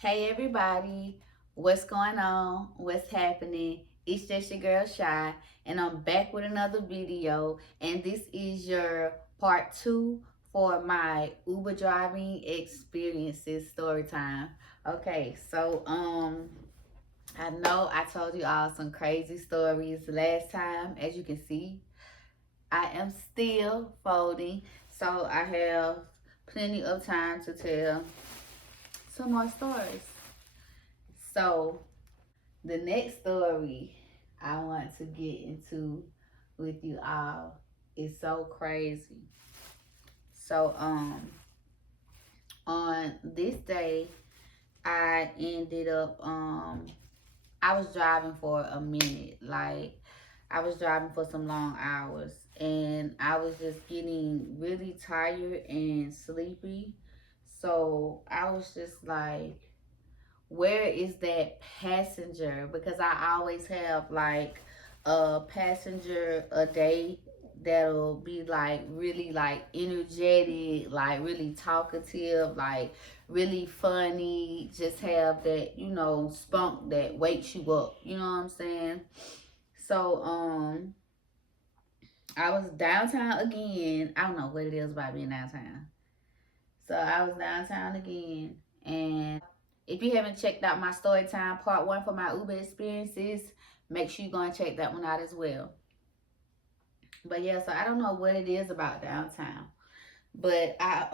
Hey everybody, what's going on? What's happening? It's just your girl Shy, and I'm back with another video. And this is your part two for my Uber driving experiences story time. Okay, so I know I told you all some crazy stories last time. As you can see, I am still folding, so I have plenty of time to tell some more stories. So the next story I want to get into with you all is so crazy. So on this day I ended up I was driving for a minute. Like I was driving for some long hours and I was just getting really tired and sleepy. So I was just like, where is that passenger? Because I always have like a passenger a day that'll be like really like energetic, like really talkative, like really funny, just have that, spunk that wakes you up. You know what I'm saying? So I was downtown again. I don't know what it is about being downtown. So I was downtown again, and if you haven't checked out my story time part one for my Uber experiences, make sure you go and check that one out as well. But yeah, so I don't know what it is about downtown, but I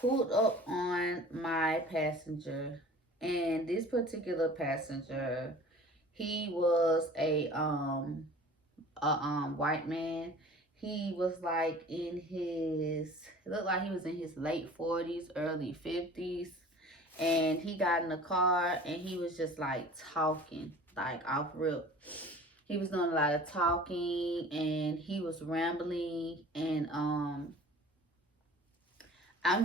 pulled up on my passenger, and this particular passenger, he was a white man. He was like in his, it looked like he was in his late 40s, early 50s. And he got in the car and he was just like talking, like off rip. He was doing a lot of talking and he was rambling. And I'm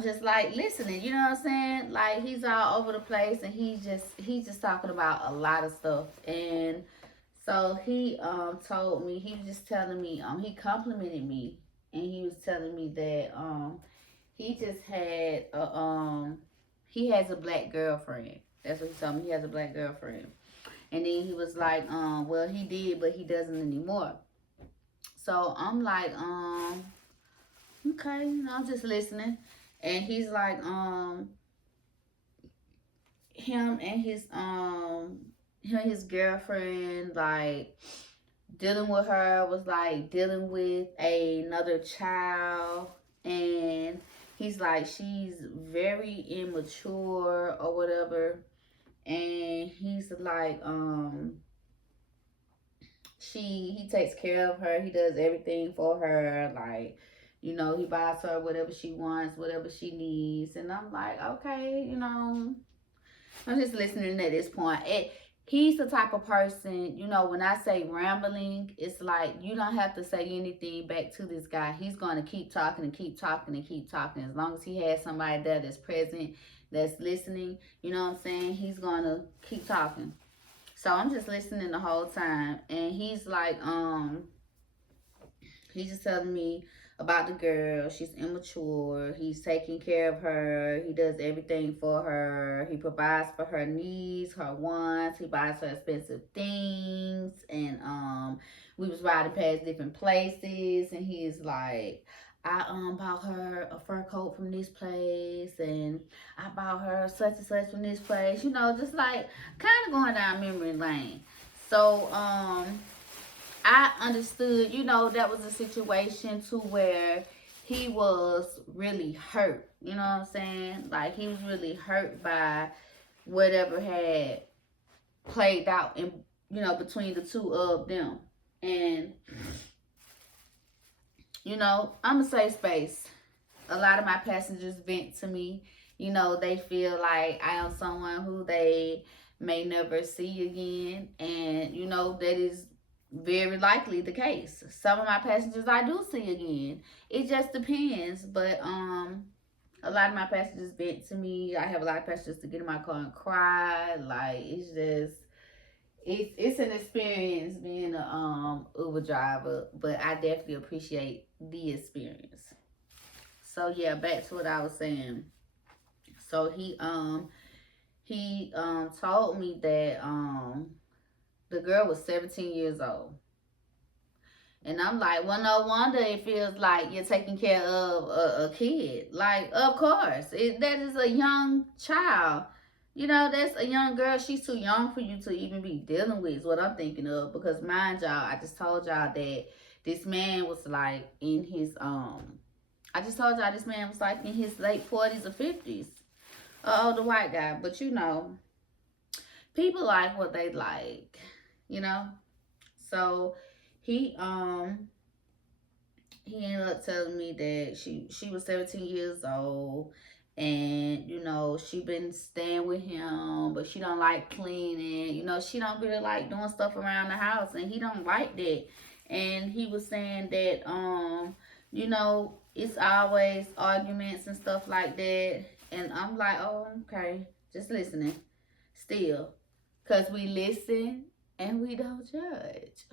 just like listening, you know what I'm saying? Like he's all over the place and he's just talking about a lot of stuff. And so he told me, he was just telling me, he complimented me and he was telling me that he just had he has a black girlfriend. That's what he told me. He has a black girlfriend. And then he was like, well he did but he doesn't anymore. So I'm like, okay, I'm just listening. And he's like, him and his girlfriend, like dealing with her was like dealing with another child. And he's like, she's very immature or whatever. And he's like, he takes care of her, he does everything for her, like, he buys her whatever she wants, whatever she needs. And I'm like, okay, I'm just listening at this point. He's the type of person, when I say rambling, it's like you don't have to say anything back to this guy. He's going to keep talking and keep talking and keep talking. As long as he has somebody there that's present, that's listening, you know what I'm saying? He's going to keep talking. So I'm just listening the whole time. And he's just telling me about the girl. She's immature. He's taking care of her. He does everything for her. He provides for her needs, her wants. He buys her expensive things. And we was riding past different places, and he's like, I bought her a fur coat from this place, and I bought her such and such from this place. Just like kind of going down memory lane. So I understood, that was a situation to where he was really hurt. You know what I'm saying? Like he was really hurt by whatever had played out in, between the two of them. And, I'm a safe space. A lot of my passengers vent to me. They feel like I am someone who they may never see again. And, that is very likely the case. Some of my passengers I do see again. It just depends. But a lot of my passengers vent to me. I have a lot of passengers to get in my car and cry. Like it's an experience being a Uber driver, but I definitely appreciate the experience. So yeah, back to what I was saying. So he he told me that the girl was 17 years old. And I'm like, well, no wonder it feels like you're taking care of a kid. Like, of course, that is a young child. You know, that's a young girl. She's too young for you to even be dealing with, is what I'm thinking of. Because, mind y'all, I just told y'all that this man was like in his, I just told y'all this man was like in his late 40s or 50s. An older white guy. But, you know, people like what they like, you know? So, he, he ended up telling me that she was 17 years old, and you know she been staying with him, but she don't like cleaning. You know, she don't really like doing stuff around the house, and he don't like that. And he was saying that you know, it's always arguments and stuff like that. And I'm like, oh, okay, just listening still, cause we listen and we don't judge.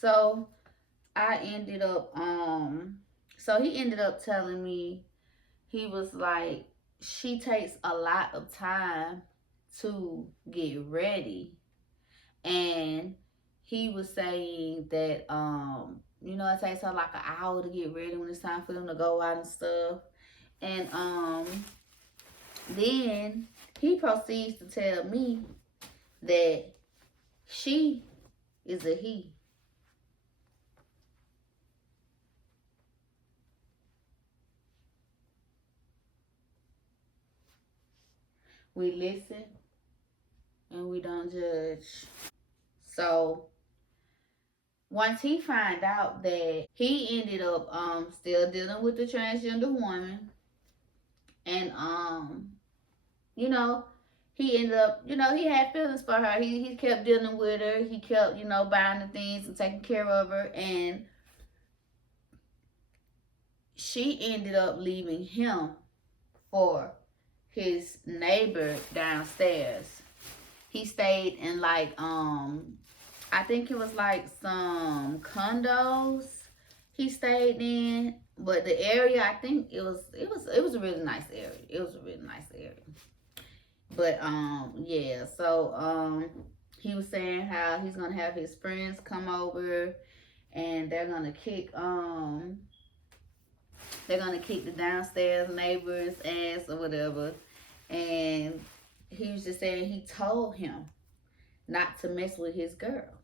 So I ended up so he ended up telling me, he was like, she takes a lot of time to get ready. And he was saying that you know, it takes her like an hour to get ready when it's time for them to go out and stuff. And then he proceeds to tell me that she is a he. We listen and we don't judge. So once he find out that he ended up still dealing with the transgender woman, and you know, he ended up, you know, he had feelings for her. He kept dealing with her. He kept, you know, buying the things and taking care of her, and she ended up leaving him for his neighbor downstairs. He stayed in like I think it was like some condos he stayed in, but the area, I think it was a really nice area. It was a really nice area. But yeah, so he was saying how he's gonna have his friends come over, and they're gonna kick the downstairs neighbors ass or whatever. And he was just saying he told him not to mess with his girl.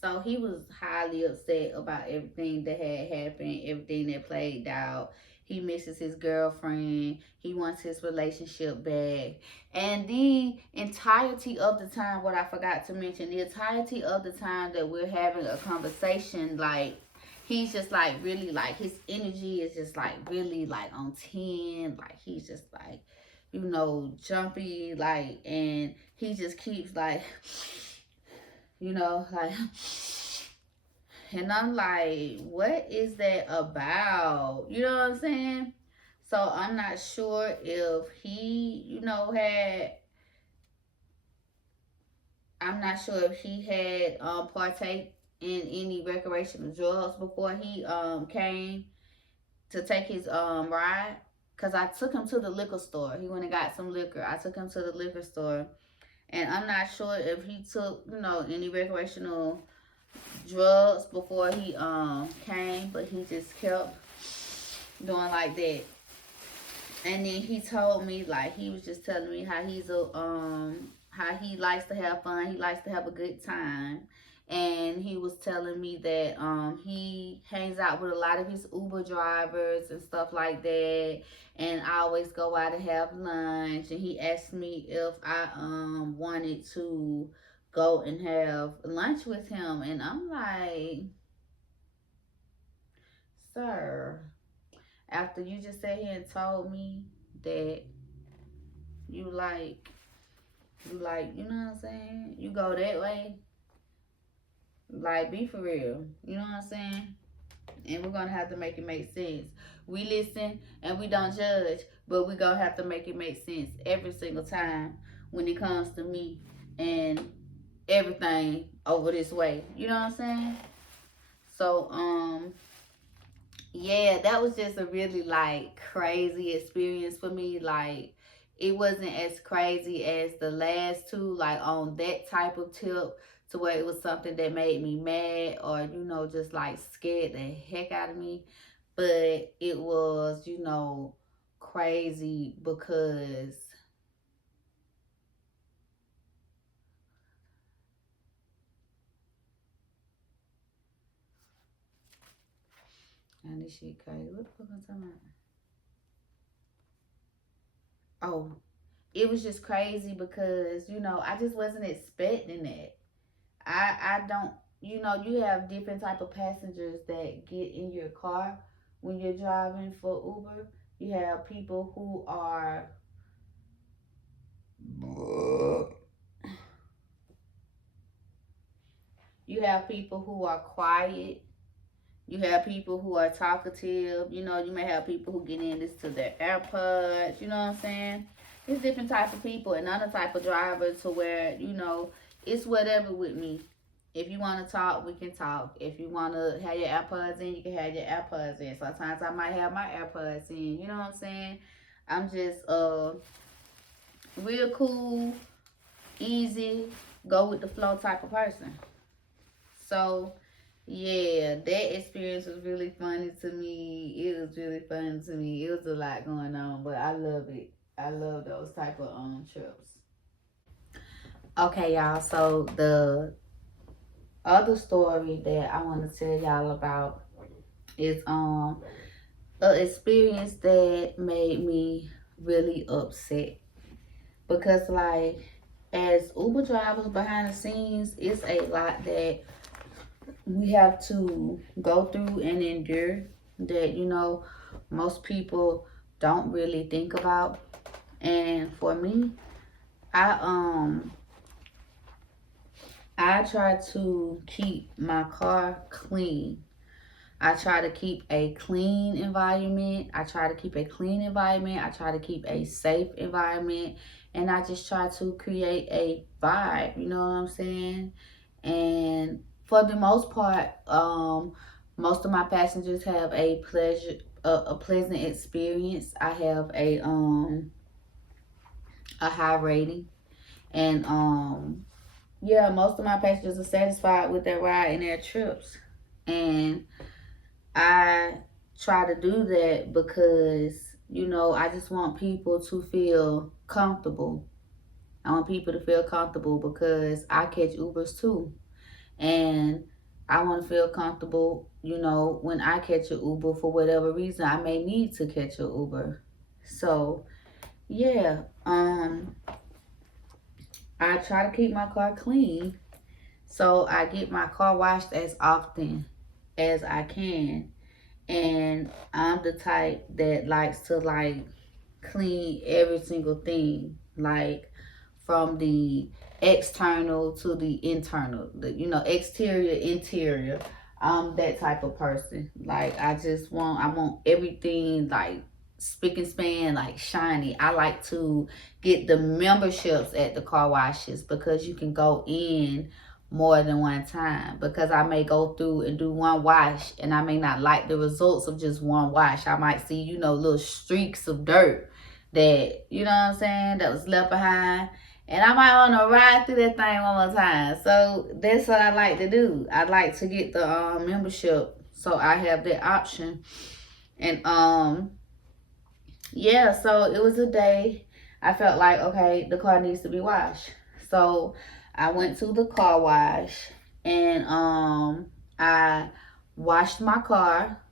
So he was highly upset about everything that had happened, everything that played out. He misses his girlfriend. He wants his relationship back. And the entirety of the time, what I forgot to mention, the entirety of the time that we're having a conversation, like, he's just like really like, his energy is just like really like on 10. Like, he's just like, you know, jumpy, like, and he just keeps like, you know, like, and I'm like, what is that about? You know what I'm saying? So I'm not sure if he, you know, I'm not sure if he had partake in any recreational drugs before he came to take his ride. Cause I took him to the liquor store. He went and got some liquor. I took him to the liquor store, and I'm not sure if he took, you know, any recreational drugs before he came, but he just kept doing like that. And then he told me, like, he was just telling me how he's a how he likes to have fun, he likes to have a good time. And he was telling me that he hangs out with a lot of his Uber drivers and stuff like that, and I always go out and have lunch. And he asked me if I wanted to go and have lunch with him, and I'm like, sir, after you just sat here and told me that you like, you know what I'm saying, you go that way, like, be for real, you know what I'm saying? And we're gonna have to make it make sense. We listen and we don't judge, but we're gonna have to make it make sense every single time when it comes to me and everything over this way, you know what I'm saying? So yeah, that was just a really like crazy experience for me. Like, it wasn't as crazy as the last two, like on that type of tip, to where it was something that made me mad or, just like scared the heck out of me. But it was, crazy because and this shit crazy. What the fuck am I talking about? Oh, it was just crazy because, I just wasn't expecting that. I don't, you have different type of passengers that get in your car when you're driving for Uber. You have people who are you have people who are quiet. You have people who are talkative. You may have people who get in this to their AirPods. You know what I'm saying? It's different type of people and other type of drivers to where, it's whatever with me. If you want to talk, we can talk. If you want to have your AirPods in, you can have your AirPods in. Sometimes I might have my AirPods in. You know what I'm saying? I'm just real cool, easy, go with the flow type of person. So yeah, that experience was really funny to me. It was really funny to me. It was a lot going on, but I love it. I love those type of trips. Okay, y'all. So the other story that I want to tell y'all about is an experience that made me really upset because like as Uber drivers behind the scenes, it's a lot that we have to go through and endure that most people don't really think about. And for me, I I try to keep my car clean. I try to keep a clean environment. I try to keep a clean environment. I try to keep a safe environment. And I just try to create a vibe, you know what I'm saying? And for the most part, most of my passengers have a pleasant experience. I have a high rating. And yeah, most of my passengers are satisfied with their ride and their trips. And I try to do that because, I just want people to feel comfortable. I want people to feel comfortable because I catch Ubers too. And I want to feel comfortable, when I catch an Uber for whatever reason I may need to catch an Uber. So, yeah, I try to keep my car clean. So I get my car washed as often as I can. And I'm the type that likes to like clean every single thing, like from the external to the internal, exterior, interior. I'm that type of person. Like I want everything like spick and span, like shiny. I like to get the memberships at the car washes because you can go in more than one time, because I may go through and do one wash and I may not like the results of just one wash. I might see, little streaks of dirt that, you know what I'm saying, that was left behind. And I might want to ride through that thing one more time. So that's what I like to do. I like to get the membership, so I have that option. And yeah, so it was a day I felt like, okay, the car needs to be washed. So I went to the car wash and I washed my car.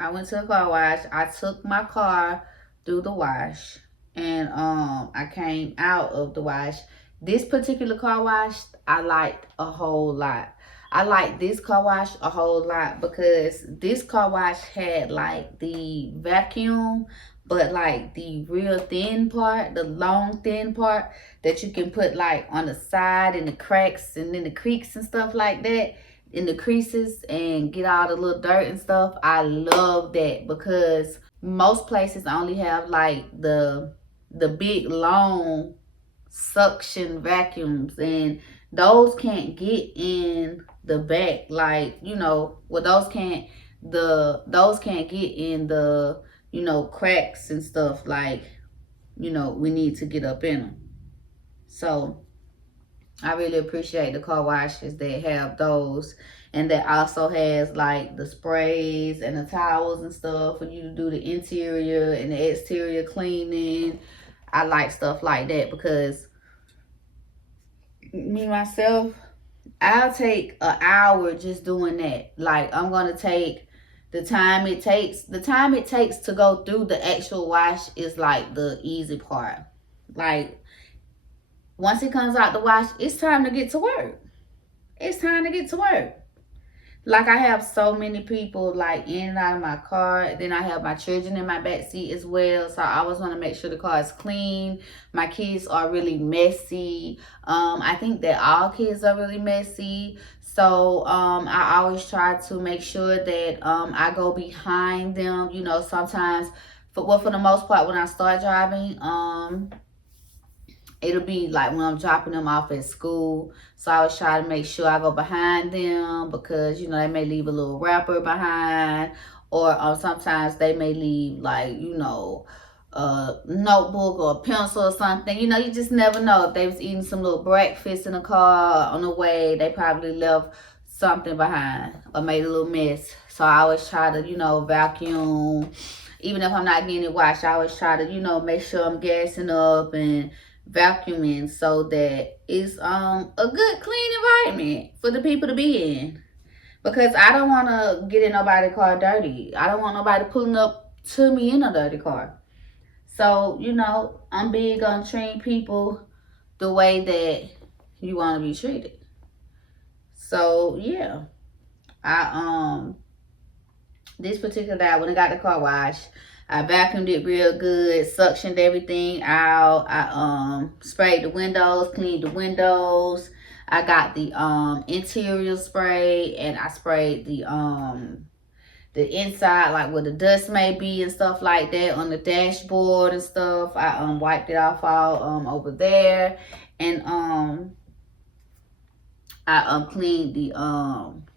I went to the car wash. I took my car through the wash and I came out of the wash. This particular car wash I liked a whole lot. I like this car wash a whole lot because this car wash had like the vacuum, but like the real thin part, the long thin part that you can put like on the side and the cracks and then the creaks and stuff like that, in the creases, and get all the little dirt and stuff. I love that because most places only have like the big long suction vacuums, and those can't get in the back, like, well, those can't get in the cracks and stuff, like we need to get up in them. So I really appreciate the car washes that have those, and that also has like the sprays and the towels and stuff for you to do the interior and the exterior cleaning. I like stuff like that because me myself, I'll take an hour just doing that. Like, I'm gonna take the time it takes. The time it takes to go through the actual wash is like the easy part. Like, once it comes out the wash, it's time to get to work. It's time to get to work. Like, I have so many people like in and out of my car. Then I have my children in my back seat as well. So I always want to make sure the car is clean. My kids are really messy. I think that all kids are really messy. So I always try to make sure that I go behind them. Sometimes for the most part, when I start driving, it'll be like when I'm dropping them off at school. So I always try to make sure I go behind them because, they may leave a little wrapper behind. Or sometimes they may leave like, a notebook or a pencil or something. You just never know. If they was eating some little breakfast in the car on the way, they probably left something behind or made a little mess. So I always try to, vacuum. Even if I'm not getting it washed, I always try to, make sure I'm gassing up and vacuuming so that it's a good clean environment for the people to be in, because I don't want to get in nobody's car dirty. I don't want nobody pulling up to me in a dirty car. So I'm big on treating people the way that you want to be treated. So yeah, I this particular day when I got the car washed, I vacuumed it real good, suctioned everything out. I sprayed the windows, cleaned the windows. I got the interior spray, and I sprayed the inside, like where the dust may be and stuff like that, on the dashboard and stuff. I wiped it off all over there, and I cleaned the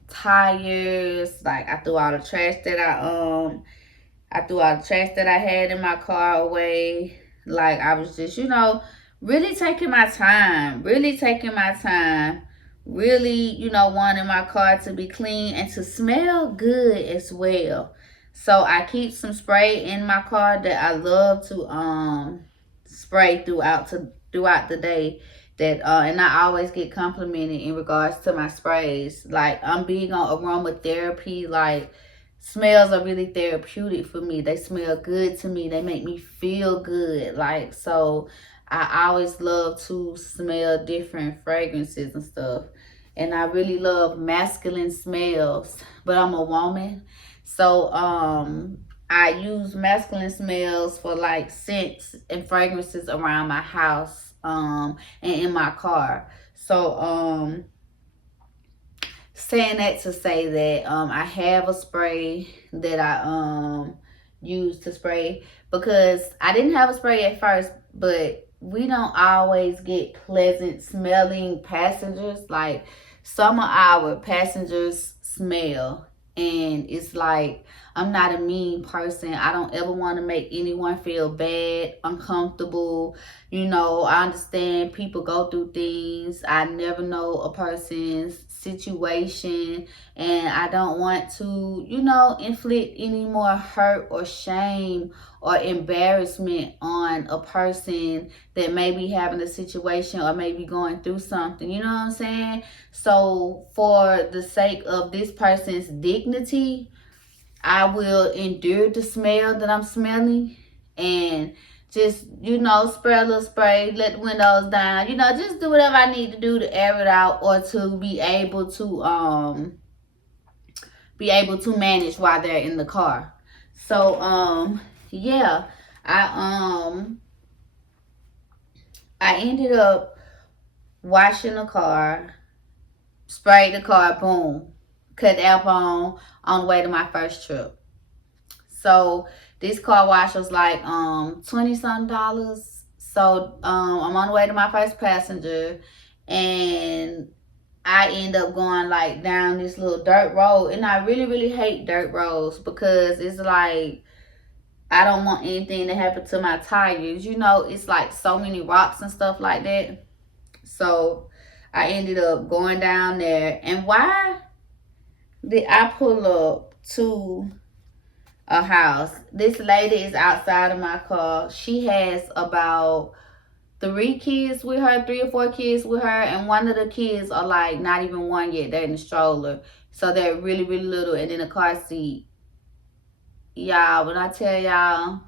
tires. Like, I threw all the trash that I had in my car away. Like, I was just, really taking my time. Really, wanting my car to be clean and to smell good as well. So I keep some spray in my car that I love to spray throughout the day. And I always get complimented in regards to my sprays. Like, I'm big on aromatherapy. Like, smells are really therapeutic for me. They smell good to me. They make me feel good. Like, so I always love to smell different fragrances and stuff. And I really love masculine smells, but I'm a woman. So I use masculine smells for like scents and fragrances around my house and in my car. So saying that to say that I have a spray that I use to spray, because I didn't have a spray at first, but we don't always get pleasant smelling passengers. Like, some of our passengers smell, and it's like, I'm not a mean person. I don't ever want to make anyone feel bad, uncomfortable. I understand people go through things. I never know a person's situation, and I don't want to, inflict any more hurt or shame or embarrassment on a person that may be having a situation or may be going through something. You know what I'm saying? So for the sake of this person's dignity, I will endure the smell that I'm smelling, and just, spray a little spray, let the windows down, just do whatever I need to do to air it out, or to be able to manage while they're in the car. So yeah, I ended up washing the car, sprayed the car, boom, cut the alcohol on the way to my first trip. So this car wash was like $20-something. So I'm on the way to my first passenger, and I end up going like down this little dirt road. And I really, really hate dirt roads, because it's like, I don't want anything to happen to my tires. You know, it's like so many rocks and stuff like that. So I ended up going down there. And why did I pull up to a house? This lady is outside of my car. She has about 3 kids with her, 3 or 4 kids with her, and one of the kids are like not even one yet. They're in the stroller. So they're really, really little and in a car seat. Y'all, when I tell y'all,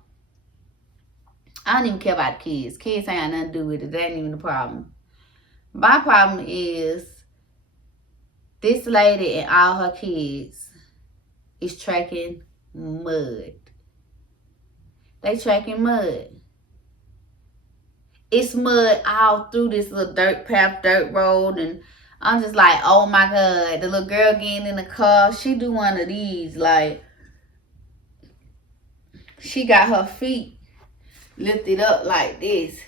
I don't even care about the kids. Kids ain't got nothing to do with it. That ain't even the problem. My problem is this lady and all her kids is tracking mud. They tracking mud. It's mud all through this little dirt path, dirt road, and I'm just like, oh my God. The little girl getting in the car, she do one of these, like, she got her feet lifted up like this.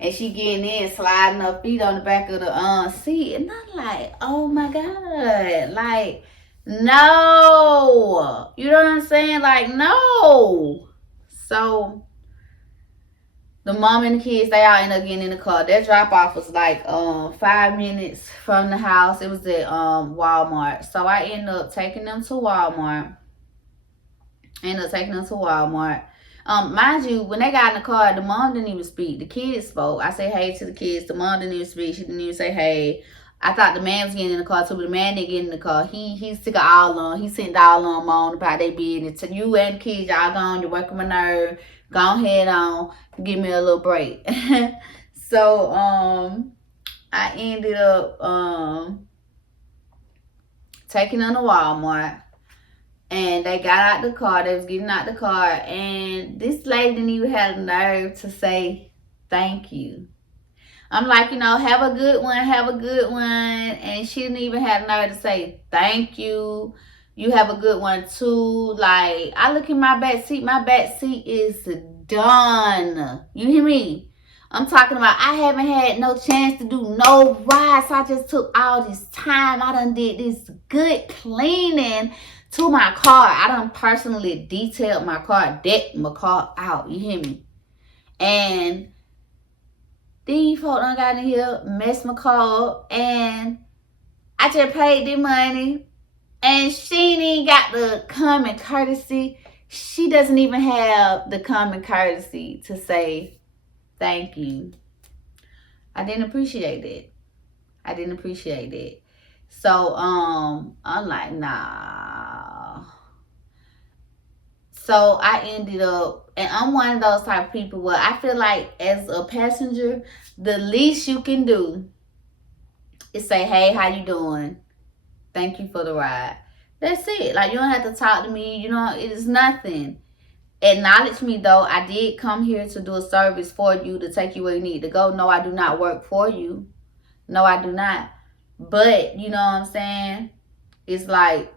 And she getting in, sliding her feet on the back of the seat. And I'm like, oh my God. Like, no. You know what I'm saying? Like, no. So, the mom and the kids, they all end up getting in the car. Their drop-off was like 5 minutes from the house. It was at Walmart. So, I ended up taking them to Walmart. Mind you, when they got in the car, the mom didn't even speak. The kids spoke. I said hey to the kids. The mom didn't even speak. She didn't even say hey. I thought the man was getting in the car too, but the man didn't get in the car. He sick of all on. He sent all on moan about they business. To you and the kids, y'all gone. You're working my nerve. Go ahead on. Give me a little break. So I ended up taking them to Walmart. And they got out the car. They was getting out the car. And this lady didn't even have the nerve to say thank you. I'm like, you know, have a good one. Have a good one. And she didn't even have the nerve to say thank you. You have a good one too. Like, I look in my back seat. My back seat is done. You hear me? I'm talking about I haven't had no chance to do no rides. So I just took all this time. I done did this good cleaning to my car. I done personally detailed my car, decked my car out. You hear me? And these folks done got in here, messed my car up, and I just paid the money. And she ain't got the common courtesy. She doesn't even have the common courtesy to say thank you. I didn't appreciate it. So I'm like, nah. So I ended up, and I'm one of those type of people where I feel like as a passenger, the least you can do is say, hey, how you doing? Thank you for the ride. That's it. Like, you don't have to talk to me. You know, it is nothing. Acknowledge me, though. I did come here to do a service for you, to take you where you need to go. No, I do not work for you. No, I do not. But, you know what I'm saying? It's like,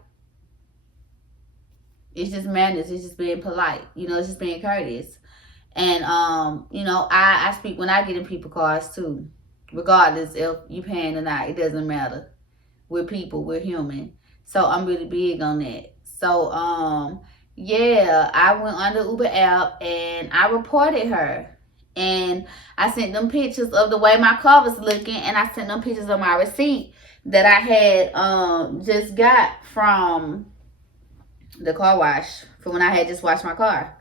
it's just manners. It's just being polite. You know, it's just being courteous. And, you know, I speak when I get in people's cars, too. Regardless if you paying or not. It doesn't matter. We're people. We're human. So, I'm really big on that. So, yeah, I went on the Uber app and I reported her. And I sent them pictures of the way my car was looking. And I sent them pictures of my receipt that I had just got from the car wash, for when I had just washed my car.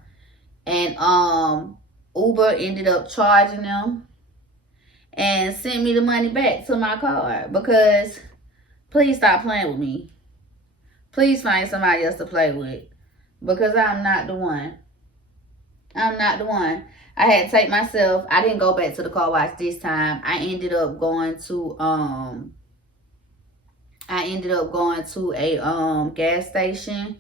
And Uber ended up charging them and sent me the money back to my car. Because please stop playing with me. Please find somebody else to play with. Because I'm not the one. I had to take myself. I didn't go back to the car wash this time. I ended up going to a gas station,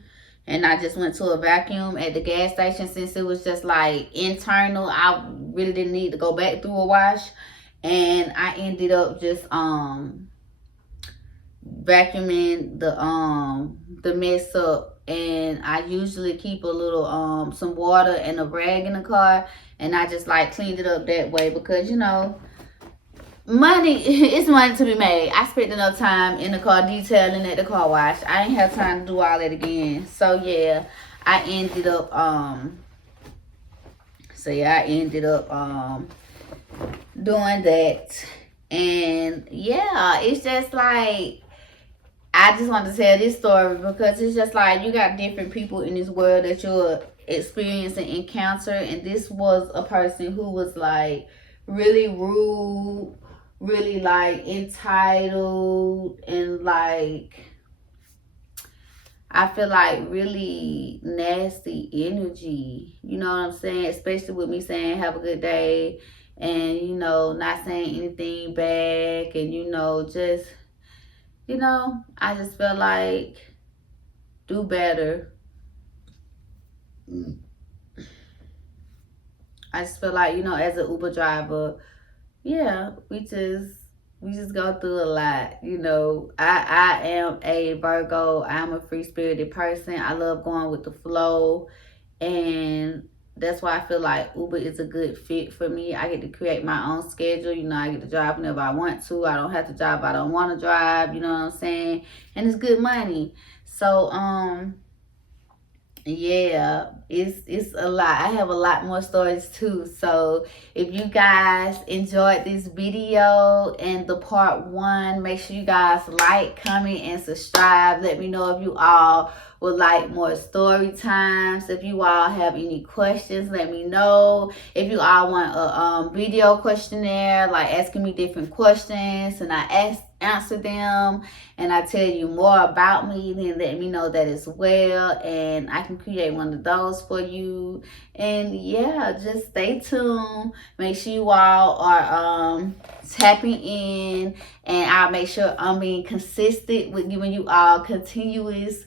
and I just went to a vacuum at the gas station. Since it was just like internal, I really didn't need to go back through a wash, and I ended up just vacuuming the mess up. And I usually keep a little some water and a rag in the car, and I just like cleaned it up that way, because you know, money, it's money to be made. I spent enough time in the car detailing at the car wash. I ain't have time to do all that again. So yeah, I ended up So yeah, I ended up doing that. And yeah, it's just like, I just want to tell this story because it's just like you got different people in this world that you'll experience and encounter. And this was a person who was like really rude, really like entitled, and like, I feel like really nasty energy. You know what I'm saying? Especially with me saying have a good day and, you know, not saying anything back, and, you know, just, you know, I just feel like do better. I just feel like, you know, as an Uber driver, yeah, we just go through a lot. You know, I am a Virgo. I'm a free spirited person. I love going with the flow, and that's why I feel like Uber is a good fit for me. I get to create my own schedule. You know, I get to drive whenever I want to. I don't have to drive if I don't want to drive. You know what I'm saying? And it's good money. So yeah, it's a lot. I have a lot more stories too. So if you guys enjoyed this video and the part 1, make sure you guys like, comment, and subscribe. Let me know if you all would like more story times. If you all have any questions, let me know. If you all want a video questionnaire, like asking me different questions and I answer them and I tell you more about me, then let me know that as well, and I can create one of those for you. And yeah, just stay tuned. Make sure you all are tapping in, and I'll make sure I'm being consistent with giving you all continuous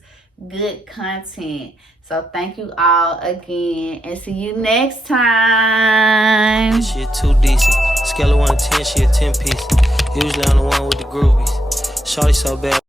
good content. So thank you all again, and see you next time. This shit too decent. Scale of 1 to 10, she a 10 piece. Usually I'm the one with the groovies. Shorty so bad.